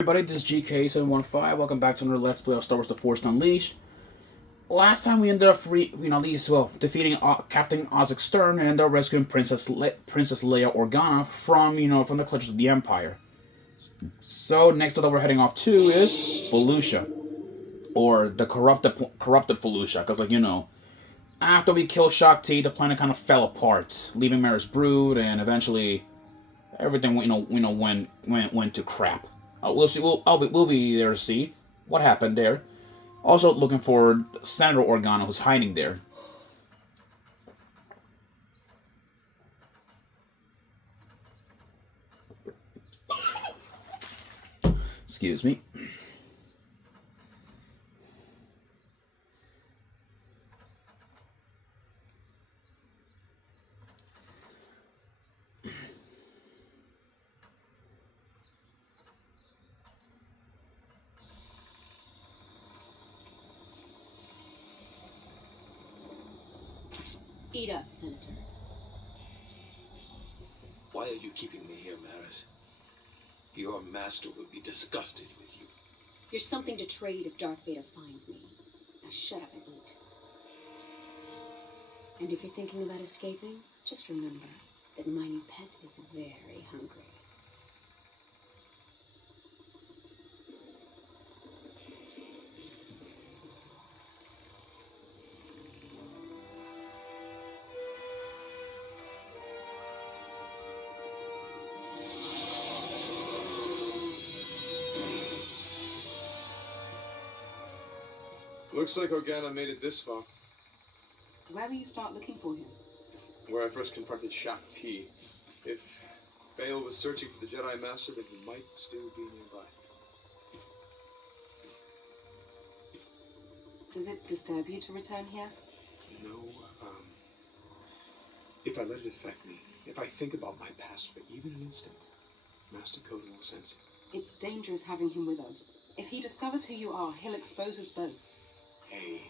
Everybody, this is GK715. Welcome back to another Let's Play of Star Wars: The Force Unleashed. Last time we ended up defeating Captain Osric Stern and ended up rescuing Princess Leia Organa from the clutches of the Empire. So next that we're heading off to is Felucia, or the corrupted Felucia, because after we killed Shaak Ti, the planet kind of fell apart, leaving Maris Brood, and eventually everything went to crap. We'll see. We'll be there to see what happened there. Also looking for Senator Organa, who's hiding there. Excuse me. Eat up, Senator. Why are you keeping me here, Maris? Your master would be disgusted with you. You're something to trade if Darth Vader finds me. Now shut up and eat. And if you're thinking about escaping, just remember that my new pet is very hungry. Looks like Organa made it this far. Where will you start looking for him? Where I first confronted Shaak Ti. If Bail was searching for the Jedi Master, then he might still be nearby. Does it disturb you to return here? No, if I let it affect me, if I think about my past for even an instant, Master Coda will sense it. It's dangerous having him with us. If he discovers who you are, he'll expose us both. Hey,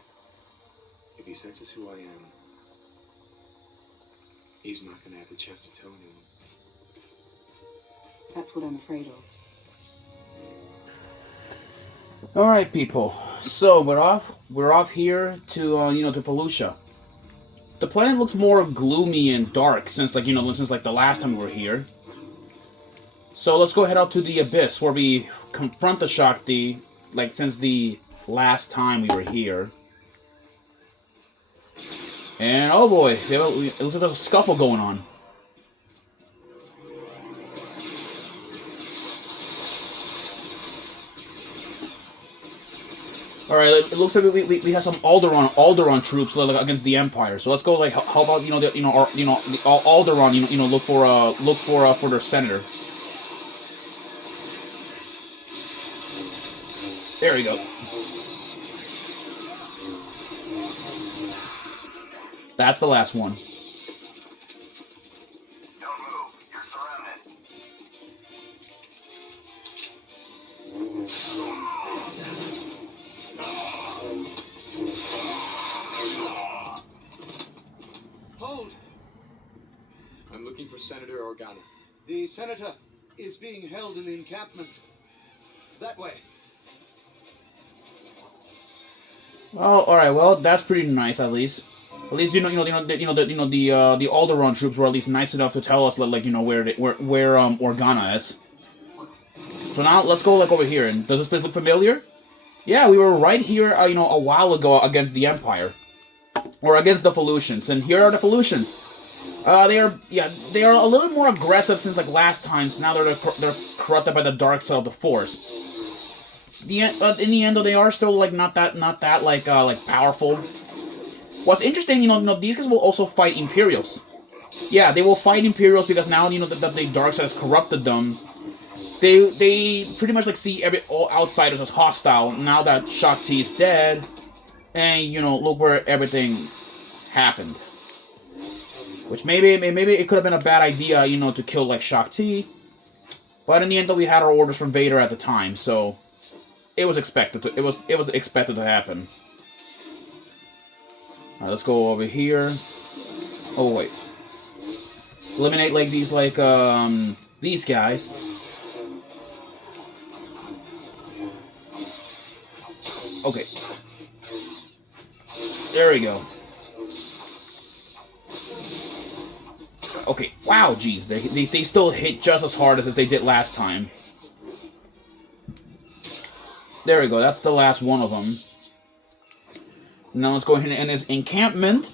if he senses who I am, he's not going to have the chance to tell anyone. That's what I'm afraid of. All right, people. So we're off here to to Felucia. The planet looks more gloomy and dark since the last time we were here. So let's go head out to the Abyss where we confront the Shaak Ti, since the last time we were here. And oh boy, it looks like there's a scuffle going on. Alright, it looks like we have some Alderaan troops against the Empire. So let's go how about Alderaan look for their senator. There we go. That's the last one. Don't move. You're surrounded. Hold! I'm looking for Senator Organa. The senator is being held in the encampment. That way. Well, all right. Well, that's pretty nice, at least. At least the Alderaan troops were at least nice enough to tell us where Organa is. So now let's go over here. And does this place look familiar? Yeah, we were right here a while ago against the Empire, or against the Felucians. And here are the Felucians. They are a little more aggressive since last time. So now they're corrupted by the dark side of the Force. In the end, though, they are still not that powerful. What's interesting, these guys will also fight Imperials. Yeah, they will fight Imperials because now that the dark side has corrupted them. They pretty much see all outsiders as hostile now that Shaak Ti is dead, and look where everything happened. Which maybe it could have been a bad idea, to kill Shaak Ti, but in the end, though, we had our orders from Vader at the time, so it was expected to happen. Alright, let's go over here. Oh wait. Eliminate these guys. Okay. There we go. Okay, wow, geez. They still hit just as hard as they did last time. There we go, that's the last one of them. Now let's go ahead and end this encampment.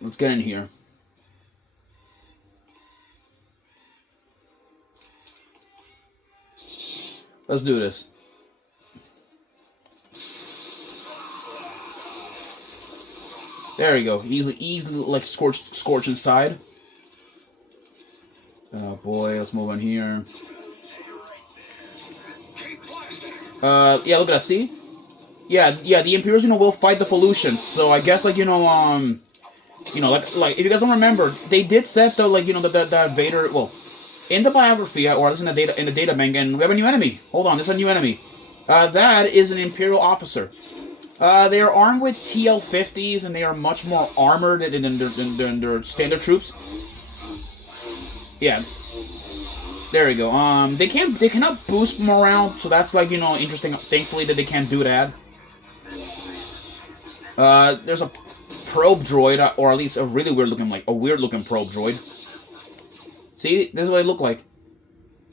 Let's get in here. Let's do this. There we go. Easily like scorch inside. Oh boy, let's move on here. Yeah, look at that. See? Yeah. The Imperials, will fight the Felucians. So I guess like like if you guys don't remember, they did set the that Vader. Well, in the biography or at least in the data bank, and we have a new enemy. Hold on, there's a new enemy. That is an Imperial officer. They are armed with TL-50s, and they are much more armored than their standard troops. Yeah. There we go. They cannot boost morale, so that's like, interesting. Thankfully that they can't do that. There's a probe droid, or at least a really weird looking probe droid. See, this is what they look like.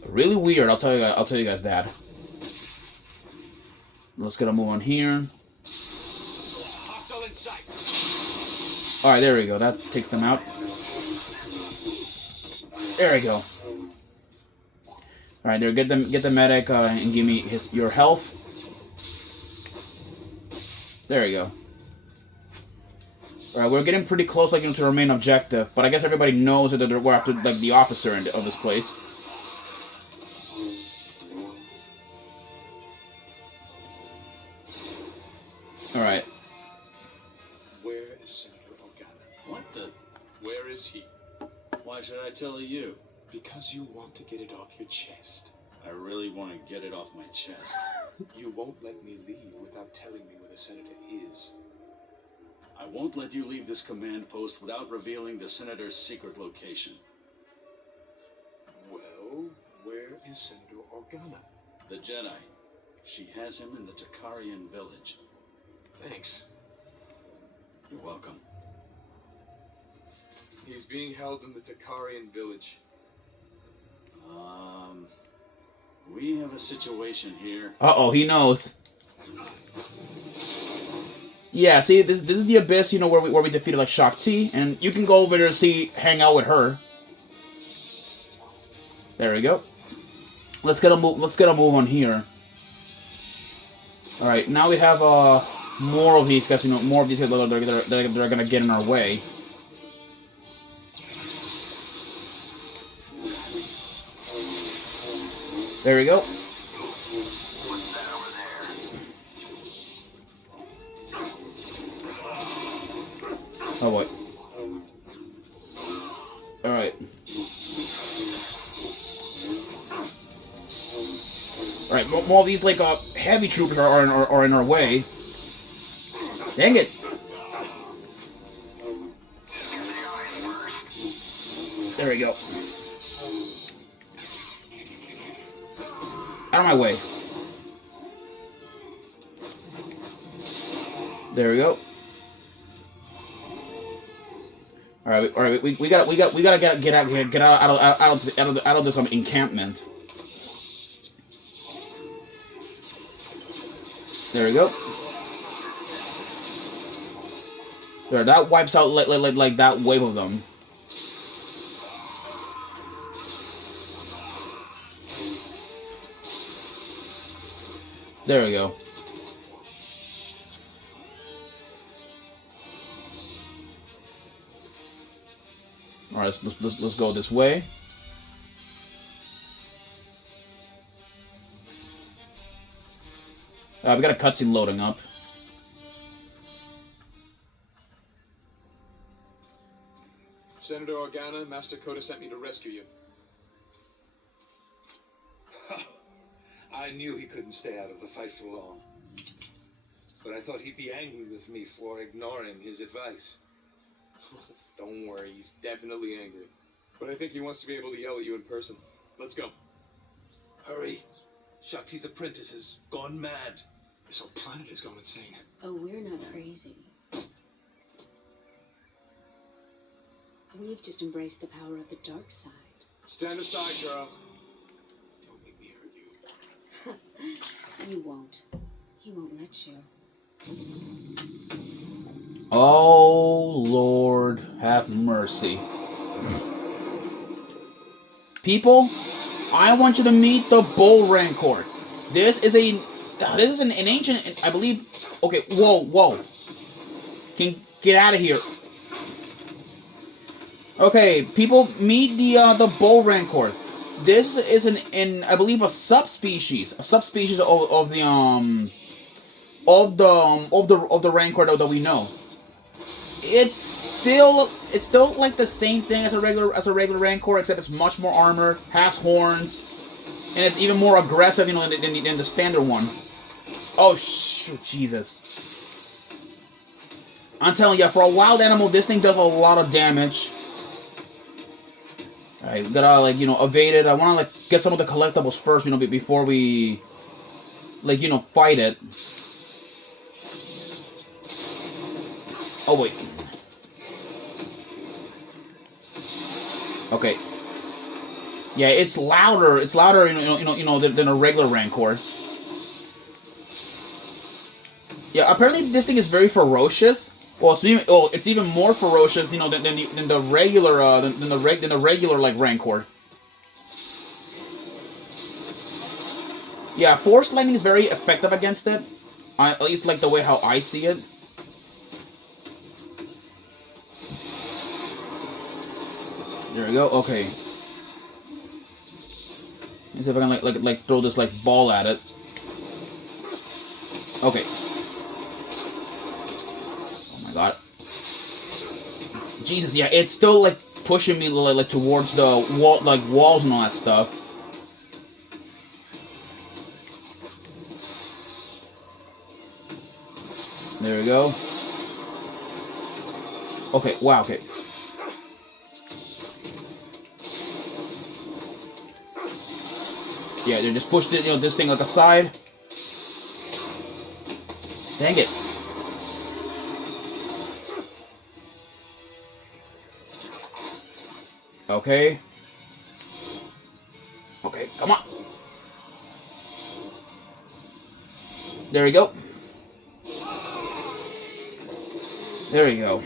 Really weird, I'll tell you guys that. Let's get a move on here. Alright, there we go. That takes them out. There we go. Alright, there. Get the medic and give me your health. There we go. Alright, we're getting pretty close, to our main objective, but I guess everybody knows that we're after the officer of this place. Alright. Where is Senator Organa? What the? Where is he? Why should I tell you? Because you want to get it off your chest. I really want to get it off my chest. You won't let me leave without telling me where the senator is. I won't let you leave this command post without revealing the senator's secret location. Well, where is Senator Organa? The Jedi. She has him in the Takarian village. Thanks. You're welcome. He's being held in the Takarian village. We have a situation here. Uh-oh, he knows. Yeah, see, this is the Abyss, where we defeated, like, Shaak Ti, and you can go over there and hang out with her. There we go. Let's get a move on here. Alright, now we have, more of these guys, more of these guys that are gonna get in our way. There we go. Oh boy. Alright. Alright, more of these, heavy troopers are in our way. Dang it! There we go. Out of my way. There we go. All right. We gotta get out of this encampment. There we go. There, that wipes out like that wave of them. There we go. All right, let's go this way. We got a cutscene loading up. Senator Organa, Master Coda sent me to rescue you. I knew he couldn't stay out of the fight for long. But I thought he'd be angry with me for ignoring his advice. Don't worry, he's definitely angry. But I think he wants to be able to yell at you in person. Let's go. Hurry. Shakti's apprentice has gone mad. This whole planet has gone insane. Oh, we're not crazy. We've just embraced the power of the dark side. Stand aside, girl. Don't make me hurt you. You won't. He won't let you. Oh, Lord, have mercy. People, I want you to meet the Bull Rancor. This is an ancient, I believe. Okay, whoa. Can get out of here. Okay, people, meet the Bull Rancor. This is I believe a subspecies of the Rancor that we know. It's still like the same thing as a regular Rancor, except it's much more armor, has horns, and it's even more aggressive, you know, than the standard one. Oh shoot, Jesus! I'm telling you, for a wild animal, this thing does a lot of damage. Alright, we gotta, like, you know, evade it. I wanna, like, get some of the collectibles first, you know, before we, like, you know, fight it. Oh, wait. Okay. Yeah, it's louder, you know, than a regular Rancor. Yeah, apparently this thing is very ferocious. Well, it's even more ferocious, you know, than the regular like Rancor. Yeah, Force Lightning is very effective against it. At least like the way how I see it. There we go. Okay. Let's see if I can like throw this like ball at it. Okay. God. Jesus, yeah, it's still like pushing me like towards the wall, like walls and all that stuff. There we go. Okay, wow, okay. Yeah, they just pushed it, you know, this thing like aside. Dang it. Okay. Okay, come on. There we go. There we go.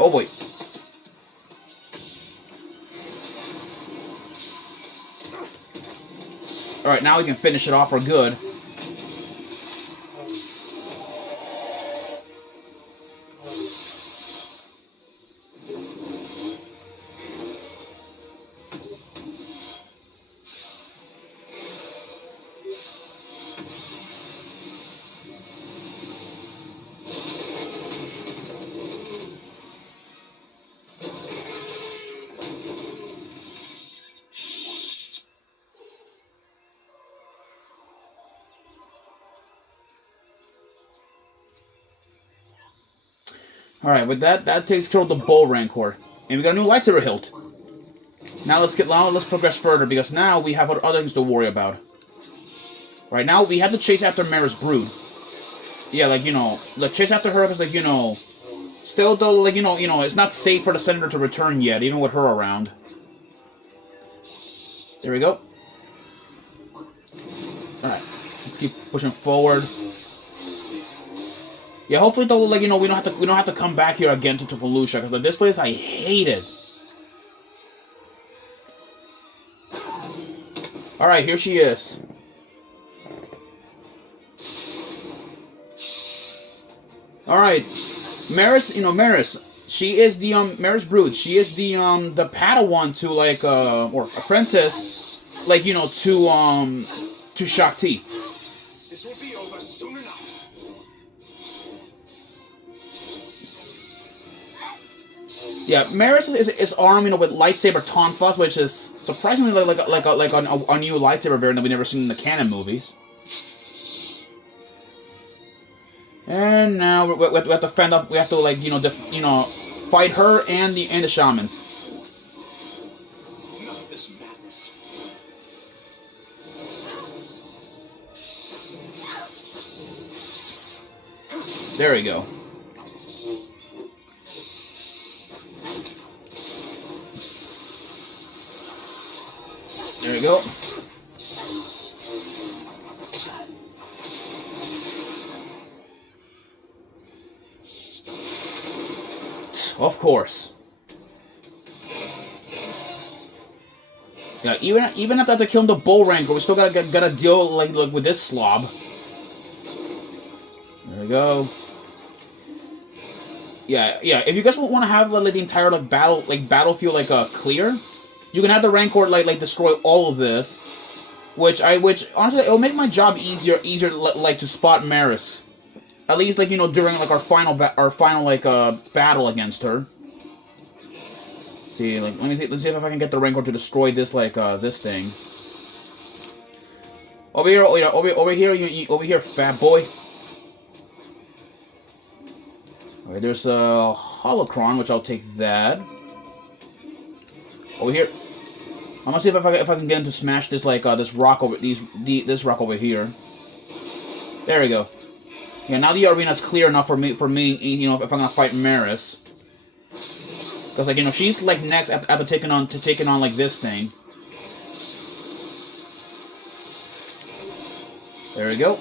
Oh, wait. Alright, now we can finish it off for good. Alright, with that takes care of the Bull Rancor. And we got a new lightsaber hilt. Now let's progress further, because now we have other things to worry about. Right now, we have to chase after Mara's brood. Yeah, like, you know, like, chase after her, because, like, you know, still, though, like, you know, it's not safe for the Senator to return yet, even with her around. There we go. Alright, let's keep pushing forward. Yeah, hopefully though, like, you know, we don't have to come back here again to Felucia, because like, this place I hate it. All right, here she is. All right, Maris, you know, Maris. She is the Maris brood. She is the Padawan to like or apprentice, like, you know, to Shaak-Ti. This will be over soon enough. Yeah, Maris is armed, you know, with lightsaber tonfas, which is surprisingly like a new lightsaber variant that we've never seen in the canon movies. And now we have to fend up. We have to, like, you know, fight her and the shamans. Enough of this madness. There we go. There we go. Of course. Yeah, even after killing the bull rancor, we still gotta deal like with this slob. There we go. Yeah. If you guys want to have like the entire battlefield clear, you can have the rancor like destroy all of this, which honestly it'll make my job easier to spot Maris. At least during our final battle against her. See, let's see if I can get the rancor to destroy this this thing. Over here, over here, fat boy. Okay, there's a holocron, which I'll take that. Over here, I'm gonna see if I can get him to smash this this rock over this rock over here. There we go. Yeah, now the arena's clear enough for me, if I'm gonna fight Maris. Because, she's, next after taking on this thing. There we go.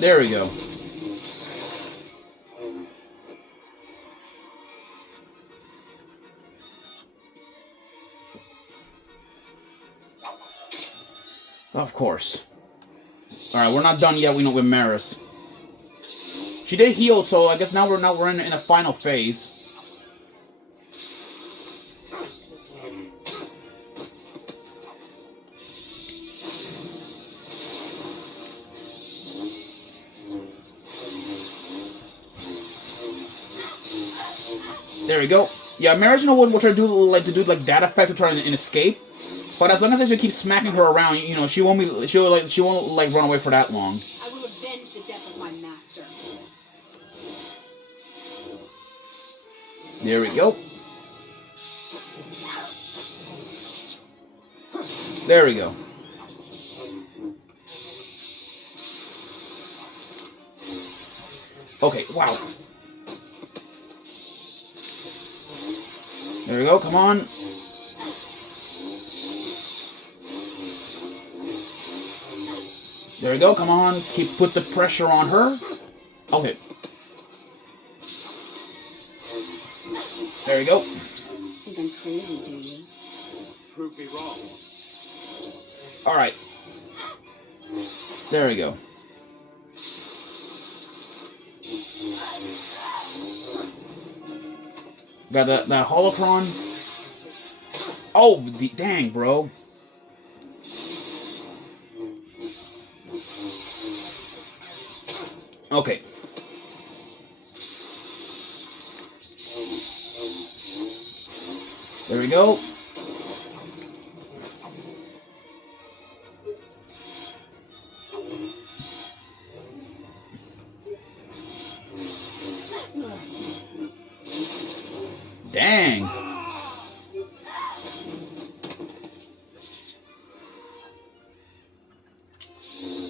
There we go. Of course. Alright, we're not done yet, with Maris. She did heal, so I guess now we're in the final phase. There we go. Yeah, Maris, will try to do that effect to try and escape. But as long as I keep smacking her around, she won't run away for that long. I will avenge the death of my master. There we go. There we go. Okay, wow. There we go, come on. There we go, come on. Put the pressure on her. Okay. There we go. Think I'm crazy, do you? Prove me wrong. Alright. There we go. Got that holocron. Oh, dang, bro. Okay. There we go. Dang.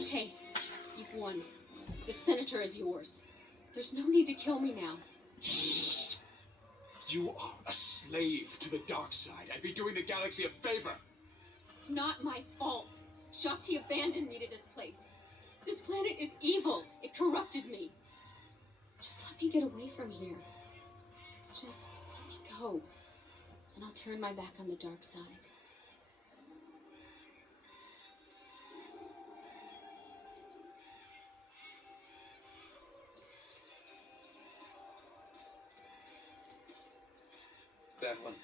Hey, you've won. The senator is yours. There's no need to kill me now. You are a slave to the dark side. I'd be doing the galaxy a favor. It's not my fault. Shakti abandoned me to this place. This planet is evil. It corrupted me. Just let me get away from here. Just let me go. And I'll turn my back on the dark side. That one.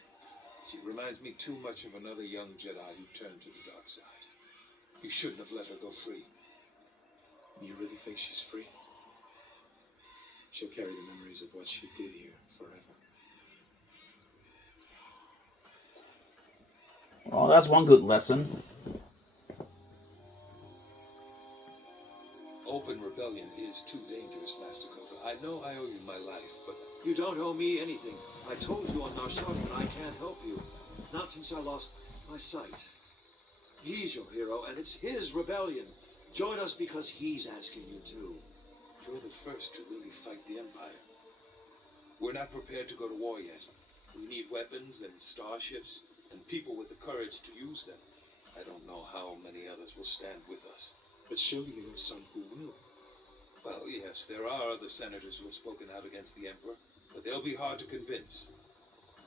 She reminds me too much of another young Jedi who turned to the dark side. You shouldn't have let her go free. You really think she's free? She'll carry the memories of what she did here forever. Well, that's one good lesson. Open rebellion is too dangerous, Master Kota. I know I owe you my life, but You don't owe me anything. I told you on Nar Shaddaa that I can't help you. Not since I lost my sight. He's your hero, and it's his rebellion. Join us because he's asking you to. you're the first to really fight the Empire. We're not prepared to go to war yet. We need weapons and starships, and people with the courage to use them. I don't know how many others will stand with us. But surely you know some who will. Well, yes, there are other senators who have spoken out against the Emperor, but they'll be hard to convince.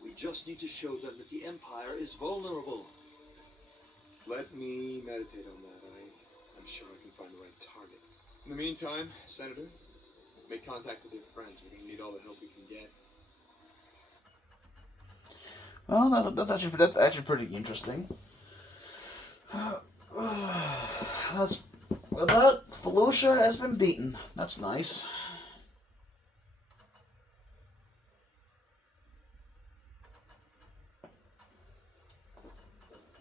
We just need to show them that the Empire is vulnerable. Let me meditate on that. I'm sure I can find the right target. In the meantime, Senator, make contact with your friends. We're gonna need all the help we can get. Well, that's actually pretty interesting. That Felucia has been beaten. That's nice.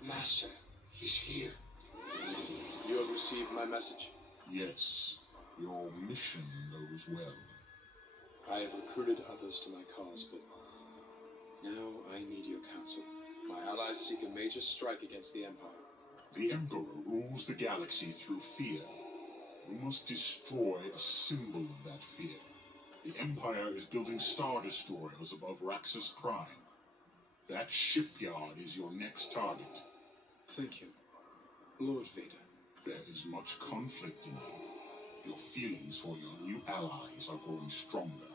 Master, he's here. You have received my message. Yes, your mission goes well. I have recruited others to my cause, but now I need your counsel. My allies seek a major strike against the Empire. The Emperor rules the galaxy through fear. We must destroy a symbol of that fear. The Empire is building Star Destroyers above Raxus Prime. That shipyard is your next target. Thank you, Lord Vader. There is much conflict in you. Your feelings for your new allies are growing stronger.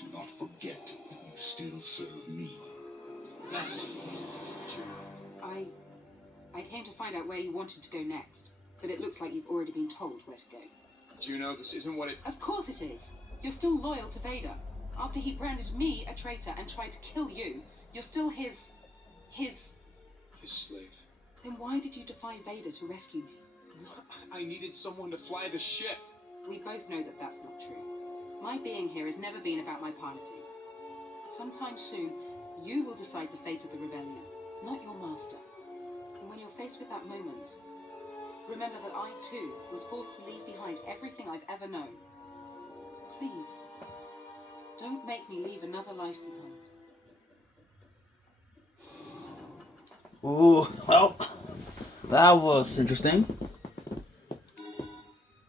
Do not forget that you still serve me. Master. Juno. I came to find out where you wanted to go next, but it looks like you've already been told where to go. Juno, this isn't what it... Of course it is. You're still loyal to Vader. After he branded me a traitor and tried to kill you, you're still his... His slave. Then why did you defy Vader to rescue me? I needed someone to fly the ship. We both know that that's not true. My being here has never been about my piloting. Sometime soon, you will decide the fate of the rebellion, not your master. And when you're faced with that moment, remember that I too was forced to leave behind everything I've ever known. Please, don't make me leave another life behind. Ooh, well, that was interesting.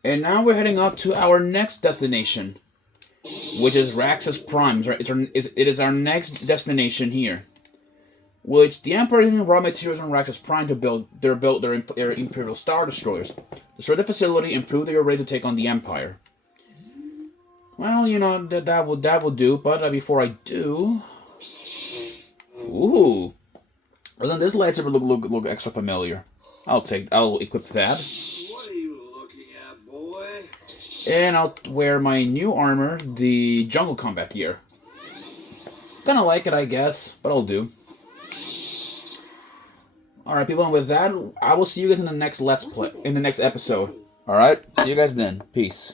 And now we're heading up to our next destination, which is Raxus Prime. It is our next destination here, which the Emperor is using raw materials on Raxus Prime to build their Imperial Star Destroyers. Destroy the facility and prove that you're ready to take on the Empire. Well, you know, that will do, but before I do... Ooh. Doesn't this lightsaber look extra familiar? I'll equip that. What are you looking at, boy? And I'll wear my new armor, the Jungle Combat gear. Kinda like it, I guess, but I'll do. Alright, people, and with that, I will see you guys in the next Let's Play, in the next episode. Alright, see you guys then. Peace.